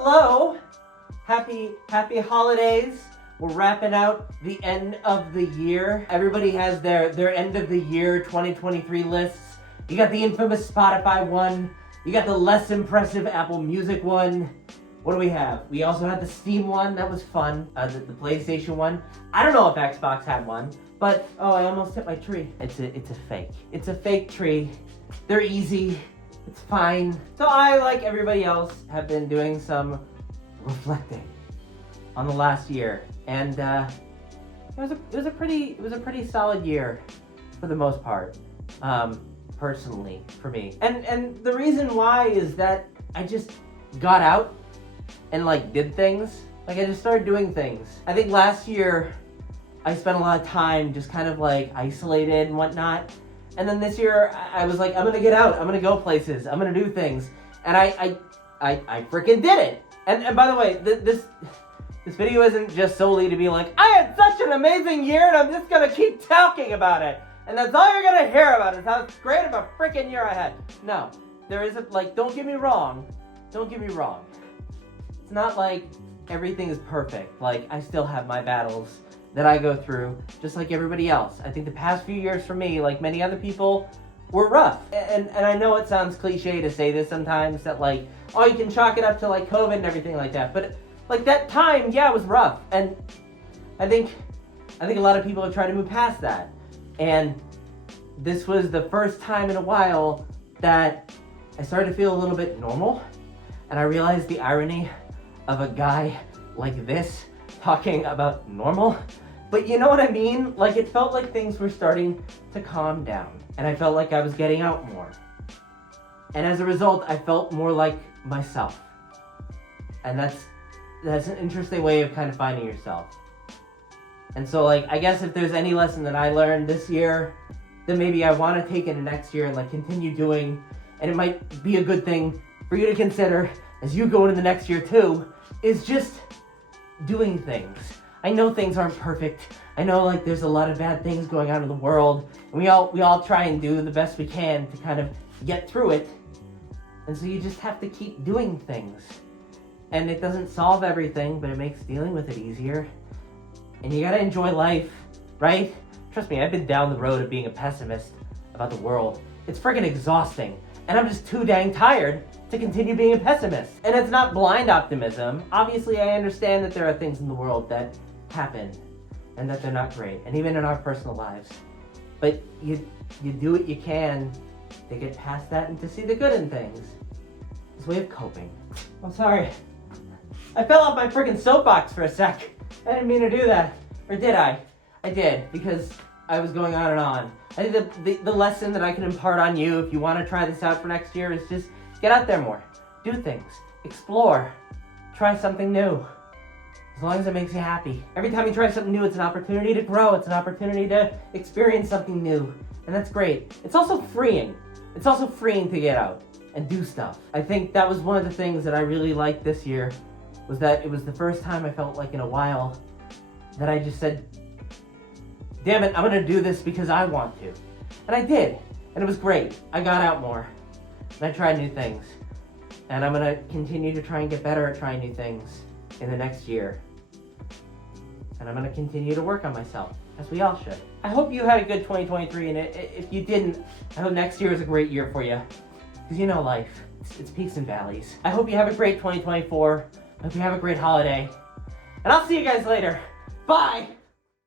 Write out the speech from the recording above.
hello. Happy holidays. We're wrapping out the end of the year. Everybody has their end of the year 2023 lists. You got the infamous Spotify one. You got the less impressive Apple Music one. What do we have? We also had the Steam one. That was fun. The PlayStation one. I don't know if Xbox had one, but oh, I almost hit my tree. It's a fake. It's a fake tree. They're easy. It's fine. So I, like everybody else, have been doing some reflecting on the last year, and it was a pretty solid year for the most part, personally for me. And the reason why is that I just got out and like did things. Like I just started doing things. I think last year I spent a lot of time just kind of like isolated and whatnot. And then this year, I was like, I'm gonna get out. I'm gonna go places. I'm gonna do things. And I freaking did it. And by the way, this video isn't just solely to be like, I had such an amazing year, and I'm just gonna keep talking about it. And that's all you're gonna hear about is how great of a freaking year I had. No, there isn't, like, don't get me wrong. Don't get me wrong. It's not like everything is perfect. Like, I still have my battles that I go through, just like everybody else. I think the past few years for me, like many other people, were rough. And I know it sounds cliche to say this sometimes, that like, oh, you can chalk it up to like COVID and everything like that. But like that time, yeah, it was rough. And I think a lot of people are trying to move past that. And this was the first time in a while that I started to feel a little bit normal. And I realized the irony of a guy like this talking about normal. But you know what I mean? Like, it felt like things were starting to calm down, and I felt like I was getting out more. And as a result, I felt more like myself. And that's an interesting way of kind of finding yourself. And so, like, I guess if there's any lesson that I learned this year, then maybe I want to take into next year and like continue doing, and it might be a good thing for you to consider as you go into the next year too, is just doing things. I know things aren't perfect. I know like there's a lot of bad things going on in the world, and we all try and do the best we can to kind of get through it. And so you just have to keep doing things. And it doesn't solve everything, but it makes dealing with it easier. And you gotta enjoy life, right? Trust me, I've been down the road of being a pessimist about the world. It's freaking exhausting, and I'm just too dang tired to continue being a pessimist. And it's not blind optimism. Obviously, I understand that there are things in the world that happen and that they're not great, and even in our personal lives. But you do what you can to get past that and to see the good in things. It's a way of coping. I'm sorry. I fell off my freaking soapbox for a sec. I didn't mean to do that. Or did I? I did, because I was going on and on. I think the lesson that I can impart on you, if you want to try this out for next year, is just get out there more. Do things. Explore. Try something new. As long as it makes you happy. Every time you try something new, it's an opportunity to grow. It's an opportunity to experience something new. And that's great. It's also freeing. It's also freeing to get out and do stuff. I think that was one of the things that I really liked this year, was that it was the first time I felt like in a while that I just said, damn it, I'm gonna do this because I want to. And I did. And it was great. I got out more. And I tried new things. And I'm gonna continue to try and get better at trying new things in the next year. And I'm gonna continue to work on myself, as we all should. I hope you had a good 2023, and if you didn't, I hope next year is a great year for you. Because you know life, it's peaks and valleys. I hope you have a great 2024. I hope you have a great holiday. And I'll see you guys later. Bye!